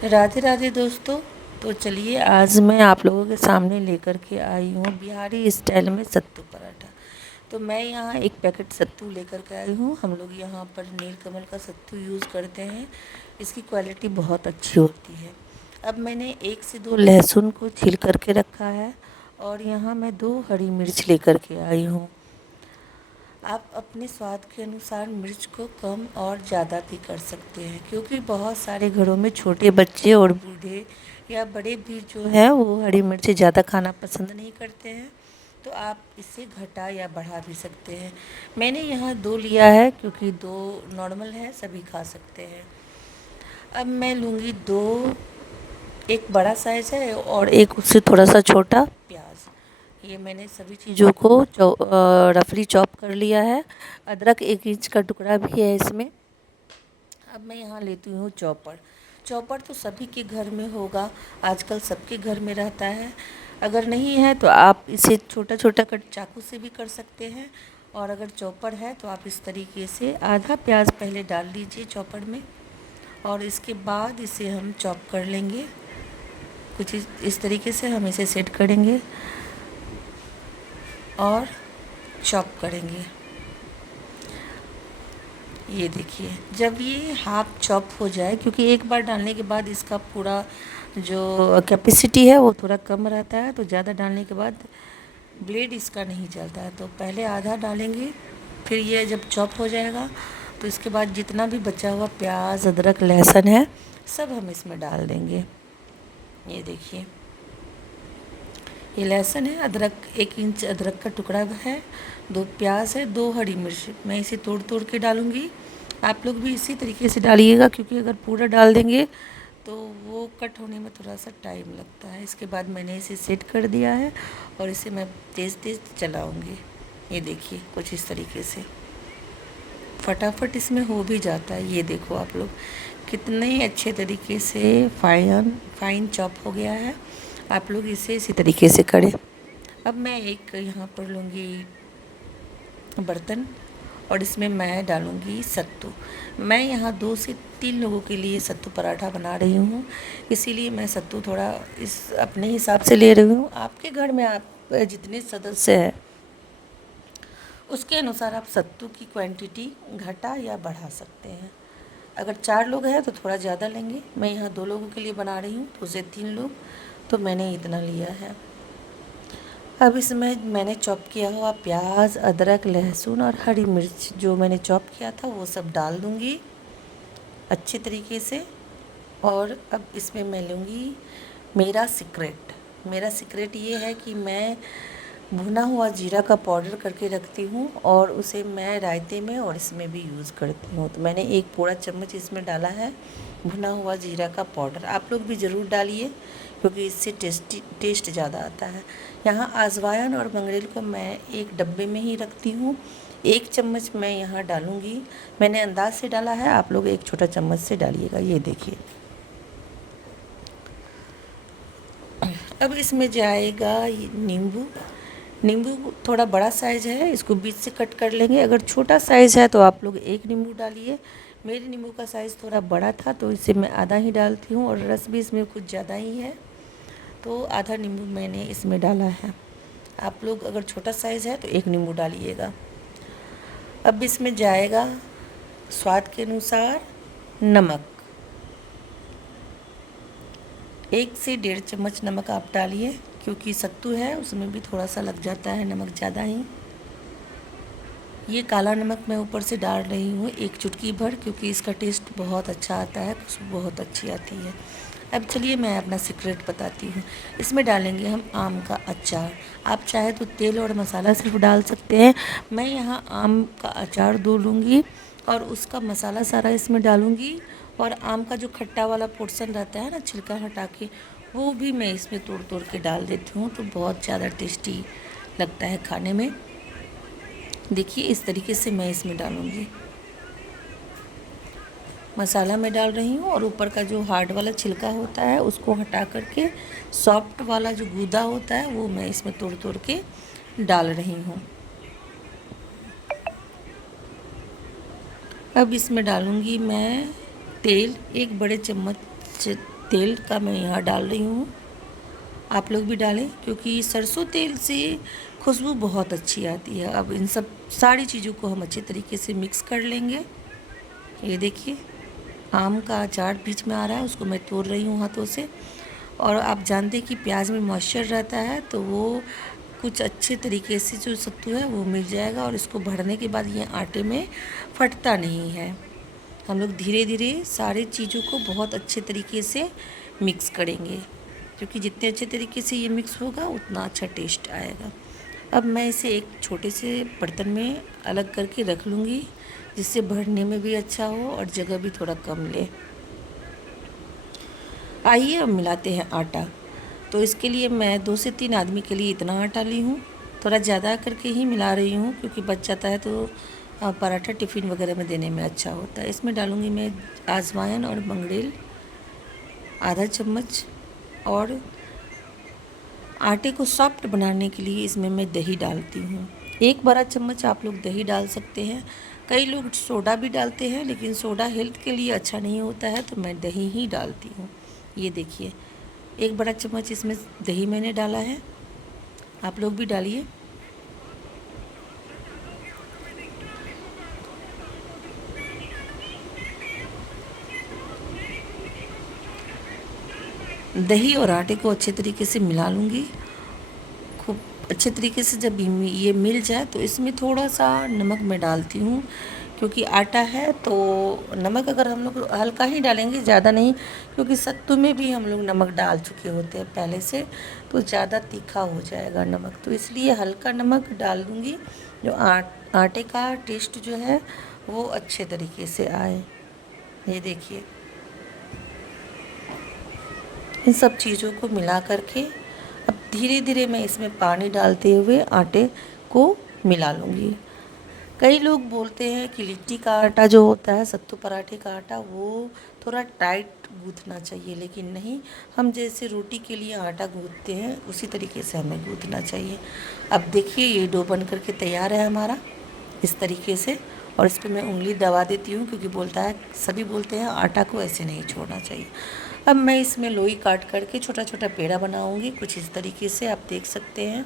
राधे राधे दोस्तों। तो चलिए आज मैं आप लोगों के सामने लेकर के आई हूँ बिहारी स्टाइल में सत्तू पराठा। तो मैं यहाँ एक पैकेट सत्तू लेकर के आई हूँ। हम लोग यहाँ पर नीलकमल का सत्तू यूज़ करते हैं। इसकी क्वालिटी बहुत अच्छी होती है। अब मैंने 1 से 2 लहसुन को छील करके रखा है और यहाँ मैं 2 हरी मिर्च लेकर के आई हूँ। आप अपने स्वाद के अनुसार मिर्च को कम और ज़्यादा भी कर सकते हैं, क्योंकि बहुत सारे घरों में छोटे बच्चे और बूढ़े या बड़े भी जो है वो हरी मिर्च ज़्यादा खाना पसंद नहीं करते हैं। तो आप इसे घटा या बढ़ा भी सकते हैं। मैंने यहाँ 2 लिया है क्योंकि 2 नॉर्मल है, सभी खा सकते हैं। अब मैं लूँगी 2, एक बड़ा साइज़ है और एक उससे थोड़ा सा छोटा प्याज। ये मैंने सभी चीज़ों को रफली चॉप कर लिया है। अदरक 1 इंच का टुकड़ा भी है इसमें। अब मैं यहाँ लेती हूँ चॉपर। चॉपर तो सभी के घर में होगा, आजकल सबके घर में रहता है। अगर नहीं है तो आप इसे छोटा छोटा कट चाकू से भी कर सकते हैं, और अगर चॉपर है तो आप इस तरीके से आधा प्याज पहले डाल लीजिए चॉपर में, और इसके बाद इसे हम चॉप कर लेंगे। कुछ इस तरीके से हम इसे सेट करेंगे और चॉप करेंगे। ये देखिए, जब ये हाफ चॉप हो जाए, क्योंकि एक बार डालने के बाद इसका पूरा जो कैपेसिटी है वो थोड़ा कम रहता है, तो ज़्यादा डालने के बाद ब्लेड इसका नहीं चलता है। तो पहले आधा डालेंगे, फिर ये जब चॉप हो जाएगा तो इसके बाद जितना भी बचा हुआ प्याज, अदरक, लहसुन है, सब हम इसमें डाल देंगे। ये देखिए, ये लहसुन है, अदरक 1 इंच अदरक का टुकड़ा है, 2 प्याज है, 2 हरी मिर्च। मैं इसे तोड़ तोड़ के डालूँगी। आप लोग भी इसी तरीके से डालिएगा, क्योंकि अगर पूरा डाल देंगे तो वो कट होने में थोड़ा सा टाइम लगता है। इसके बाद मैंने इसे सेट कर दिया है और इसे मैं तेज़ तेज़ चलाऊँगी। ये देखिए, कुछ इस तरीके से फटाफट इसमें हो भी जाता है। ये देखो आप लोग, कितने अच्छे तरीके से फाइन चॉप हो गया है। आप लोग इसे इसी तरीके से करें। अब मैं एक यहाँ पर लूँगी बर्तन और इसमें मैं डालूँगी सत्तू। मैं यहाँ 2 से 3 लोगों के लिए सत्तू पराठा बना रही हूँ, इसीलिए मैं सत्तू थोड़ा इस अपने हिसाब से ले रही हूँ। आपके घर में आप जितने सदस्य हैं उसके अनुसार आप सत्तू की क्वांटिटी घटा या बढ़ा सकते हैं। अगर 4 लोग हैं तो थोड़ा ज़्यादा लेंगे। मैं यहाँ 2 लोगों के लिए बना रही हूँ, 2 से 3 लोग, तो मैंने इतना लिया है। अब इसमें मैंने चॉप किया हुआ प्याज, अदरक, लहसुन और हरी मिर्च जो मैंने चॉप किया था वो सब डाल दूँगी अच्छे तरीके से। और अब इसमें मैं लूँगी मेरा सीक्रेट ये है कि मैं भुना हुआ जीरा का पाउडर करके रखती हूँ और उसे मैं रायते में और इसमें भी यूज़ करती हूँ। तो मैंने 1 पूरा चम्मच इसमें डाला है भुना हुआ जीरा का पाउडर। आप लोग भी ज़रूर डालिए, क्योंकि इससे टेस्ट ज़्यादा आता है। यहाँ अजवाइन और मंगरेल को मैं एक डब्बे में ही रखती हूँ। 1 चम्मच मैं यहाँ डालूँगी। मैंने अंदाज से डाला है, आप लोग 1 छोटा चम्मच से डालिएगा। ये देखिए, अब इसमें जाएगा नींबू। नींबू थोड़ा बड़ा साइज़ है, इसको बीच से कट कर लेंगे। अगर छोटा साइज़ है तो आप लोग 1 नींबू डालिए। मेरे नींबू का साइज़ थोड़ा बड़ा था तो इसे मैं आधा ही डालती हूँ, और रस भी इसमें कुछ ज़्यादा ही है, तो आधा नींबू मैंने इसमें डाला है। आप लोग अगर छोटा साइज़ है तो 1 नींबू डालिएगा। अब इसमें जाएगा स्वाद के अनुसार नमक। 1 से 1.5 चम्मच नमक आप डालिए, क्योंकि सत्तू है उसमें भी थोड़ा सा लग जाता है नमक ज़्यादा ही। ये काला नमक मैं ऊपर से डाल रही हूँ 1 चुटकी भर, क्योंकि इसका टेस्ट बहुत अच्छा आता है, खुशबू बहुत अच्छी आती है। अब चलिए मैं अपना सीक्रेट बताती हूँ। इसमें डालेंगे हम आम का अचार। आप चाहे तो तेल और मसाला सिर्फ डाल सकते हैं। मैं यहाँ आम का अचार 2 लूँगी और उसका मसाला सारा इसमें डालूँगी, और आम का जो खट्टा वाला पोर्शन रहता है ना, छिलका हटा के, वो भी मैं इसमें तोड़ तोड़ के डाल देती हूँ, तो बहुत ज़्यादा टेस्टी लगता है खाने में। देखिए, इस तरीके से मैं इसमें डालूँगी। मसाला मैं डाल रही हूँ, और ऊपर का जो हार्ड वाला छिलका होता है उसको हटा करके सॉफ्ट वाला जो गूदा होता है वो मैं इसमें तोड़ तोड़ के डाल रही हूँ। अब इसमें डालूँगी मैं तेल, 1 बड़े चम्मच चम्मच तेल का मैं यहाँ डाल रही हूँ। आप लोग भी डालें, क्योंकि सरसों तेल से खुशबू बहुत अच्छी आती है। अब इन सब सारी चीज़ों को हम अच्छे तरीके से मिक्स कर लेंगे। ये देखिए, आम का अचार बीच में आ रहा है, उसको मैं तोड़ रही हूँ हाथों से। और आप जानते हैं कि प्याज में मॉइस्चर रहता है, तो वो कुछ अच्छे तरीके से जो सत्तू है वो मिल जाएगा, और इसको भरने के बाद ये आटे में फटता नहीं है। हम लोग धीरे धीरे सारी चीज़ों को बहुत अच्छे तरीके से मिक्स करेंगे, क्योंकि जितने अच्छे तरीके से ये मिक्स होगा उतना अच्छा टेस्ट आएगा। अब मैं इसे एक छोटे से बर्तन में अलग करके रख लूँगी, जिससे भरने में भी अच्छा हो और जगह भी थोड़ा कम ले। आइए अब मिलाते हैं आटा। तो इसके लिए मैं 2 से 3 आदमी के लिए इतना आटा ली हूँ। थोड़ा ज़्यादा करके ही मिला रही हूँ, क्योंकि बच जाता है तो पराठा टिफ़िन वगैरह में देने में अच्छा होता है। इसमें डालूँगी मैं अजवाइन और मंगरेल आधा चम्मच, और आटे को सॉफ्ट बनाने के लिए इसमें मैं दही डालती हूँ। 1 बड़ा चम्मच आप लोग दही डाल सकते हैं। कई लोग सोडा भी डालते हैं, लेकिन सोडा हेल्थ के लिए अच्छा नहीं होता है, तो मैं दही ही डालती हूँ। ये देखिए, 1 बड़ा चम्मच इसमें दही मैंने डाला है। आप लोग भी डालिए। दही और आटे को अच्छे तरीके से मिला लूँगी। खूब अच्छे तरीके से जब ये मिल जाए तो इसमें थोड़ा सा नमक मैं डालती हूँ, क्योंकि आटा है तो नमक अगर हम लोग हल्का ही डालेंगे, ज़्यादा नहीं, क्योंकि सत्तू में भी हम लोग नमक डाल चुके होते हैं पहले से, तो ज़्यादा तीखा हो जाएगा नमक, तो इसलिए हल्का नमक डाल दूँगी, जो आटे का टेस्ट जो है वो अच्छे तरीके से आए। ये देखिए, इन सब चीज़ों को मिला करके अब धीरे धीरे मैं इसमें पानी डालते हुए आटे को मिला लूँगी। कई लोग बोलते हैं कि लिट्टी का आटा जो होता है, सत्तू पराठे का आटा, वो थोड़ा टाइट गूँथना चाहिए, लेकिन नहीं, हम जैसे रोटी के लिए आटा गूँथते हैं उसी तरीके से हमें गूँथना चाहिए। अब देखिए, ये डो बन करके तैयार है हमारा इस तरीके से, और इस पर मैं उंगली दबा देती हूँ, क्योंकि सभी बोलते हैं आटा को ऐसे नहीं छोड़ना चाहिए। अब मैं इसमें लोई काट करके छोटा छोटा पेड़ा बनाऊँगी, कुछ इस तरीके से आप देख सकते हैं,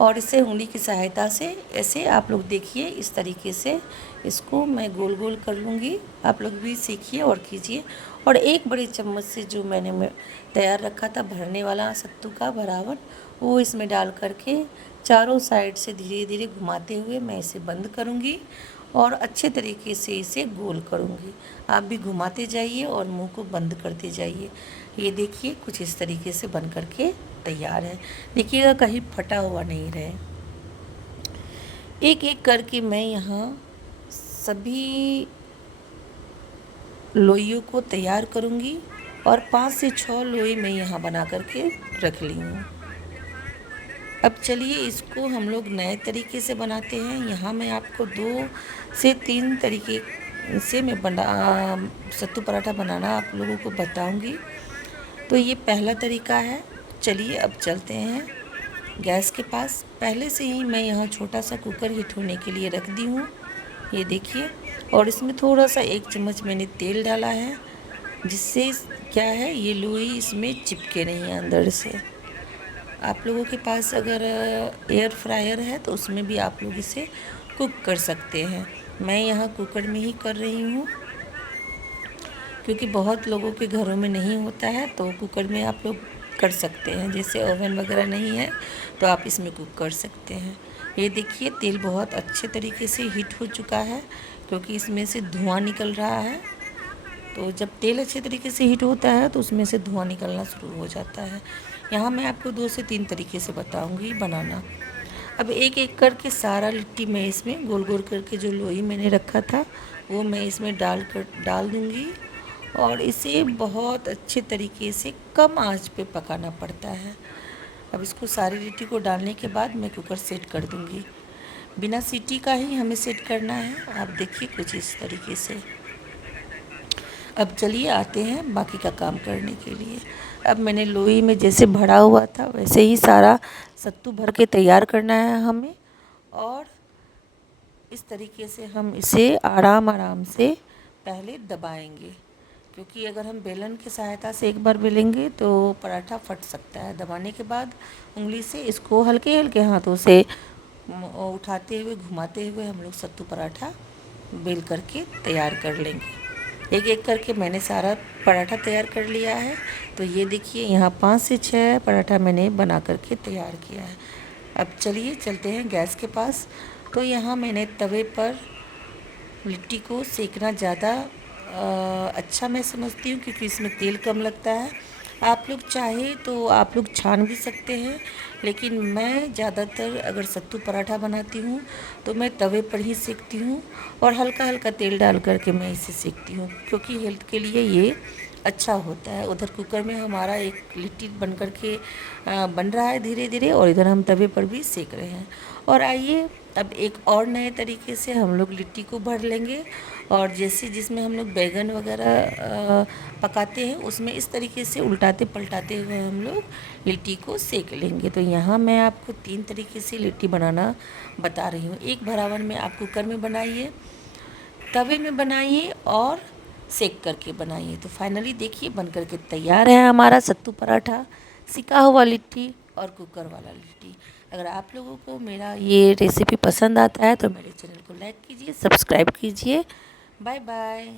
और इसे उंगली की सहायता से ऐसे आप लोग देखिए, इस तरीके से इसको मैं गोल गोल कर लूँगी। आप लोग भी सीखिए और कीजिए। और 1 बड़े चम्मच से जो मैंने तैयार रखा था भरने वाला सत्तू का भरावन, वो इसमें डाल करके चारों साइड से धीरे धीरे घुमाते हुए मैं इसे बंद करूँगी, और अच्छे तरीके से इसे गोल करूँगी। आप भी घुमाते जाइए और मुंह को बंद करते जाइए। ये देखिए, कुछ इस तरीके से बन करके तैयार है। देखिएगा कहीं फटा हुआ नहीं रहे। एक एक करके मैं यहाँ सभी लोइयों को तैयार करूँगी, और 5 से 6 लोई मैं यहाँ बना करके रख ली हूँ। अब चलिए इसको हम लोग नए तरीके से बनाते हैं। यहाँ मैं आपको 2 से 3 तरीके से मैं सत्तू पराठा बनाना आप लोगों को बताऊँगी। तो ये पहला तरीका है। चलिए अब चलते हैं गैस के पास। पहले से ही मैं यहाँ छोटा सा कुकर हीट होने के लिए रख दी हूँ, ये देखिए, और इसमें थोड़ा सा 1 चम्मच मैंने तेल डाला है, जिससे क्या है, ये लोई इसमें चिपके नहीं अंदर से। आप लोगों के पास अगर एयर फ्रायर है तो उसमें भी आप लोग इसे कुक कर सकते हैं। मैं यहाँ कुकर में ही कर रही हूँ, क्योंकि बहुत लोगों के घरों में नहीं होता है, तो कुकर में आप लोग कर सकते हैं। जैसे ओवन वगैरह नहीं है तो आप इसमें कुक कर सकते हैं। ये देखिए, तेल बहुत अच्छे तरीके से हीट हो चुका है, क्योंकि इसमें से धुआं निकल रहा है। तो जब तेल अच्छे तरीके से हीट होता है तो उसमें से धुआं निकलना शुरू हो जाता है। यहाँ मैं आपको 2 से 3 तरीके से बताऊँगी बनाना। अब एक एक करके सारा लिट्टी मैं इसमें गोल गोल करके जो लोई मैंने रखा था वो मैं इसमें डाल दूँगी, और इसे बहुत अच्छे तरीके से कम आंच पे पकाना पड़ता है। अब इसको सारी लिट्टी को डालने के बाद मैं कुकर सेट कर दूँगी। बिना सीटी का ही हमें सेट करना है। आप देखिए कुछ इस तरीके से। अब चलिए आते हैं बाकी का काम करने के लिए। अब मैंने लोई में जैसे भरा हुआ था वैसे ही सारा सत्तू भर के तैयार करना है हमें, और इस तरीके से हम इसे आराम आराम से पहले दबाएंगे। क्योंकि अगर हम बेलन की सहायता से एक बार बेलेंगे तो पराठा फट सकता है। दबाने के बाद उंगली से इसको हल्के हल्के हाथों से उठाते हुए घुमाते हुए हम लोग सत्तू पराठा बेल करके तैयार कर लेंगे। एक एक करके मैंने सारा पराठा तैयार कर लिया है। तो ये देखिए यहाँ 5 से 6 पराठा मैंने बना करके तैयार किया है। अब चलिए चलते हैं गैस के पास। तो यहाँ मैंने तवे पर लिट्टी को सेकना ज़्यादा अच्छा मैं समझती हूँ, क्योंकि इसमें तेल कम लगता है। आप लोग चाहे तो आप लोग छान भी सकते हैं, लेकिन मैं ज़्यादातर अगर सत्तू पराठा बनाती हूँ तो मैं तवे पर ही सेकती हूँ और हल्का हल्का तेल डाल करके मैं इसे सेकती हूँ, क्योंकि हेल्थ के लिए ये अच्छा होता है। उधर कुकर में हमारा एक लिट्टी बन कर के बन रहा है धीरे धीरे, और इधर हम तवे पर भी सेक रहे हैं। और आइए अब एक और नए तरीके से हम लोग लिट्टी को भर लेंगे, और जैसे जिसमें हम लोग बैगन वगैरह पकाते हैं उसमें इस तरीके से उल्टाते पलटाते हुए हम लोग लिट्टी को सेक लेंगे। तो यहाँ मैं आपको 3 तरीके से लिट्टी बनाना बता रही हूँ। एक बराबर में आप कुकर में बनाइए, तवे में बनाइए और सेक करके बनाइए। तो फाइनली देखिए बन करके तैयार है हमारा सत्तू पराठा, सिका हुआ लिट्टी और कुकर वाला लिट्टी। अगर आप लोगों को मेरा ये रेसिपी पसंद आता है तो मेरे चैनल को लाइक कीजिए, सब्सक्राइब कीजिए। Bye bye.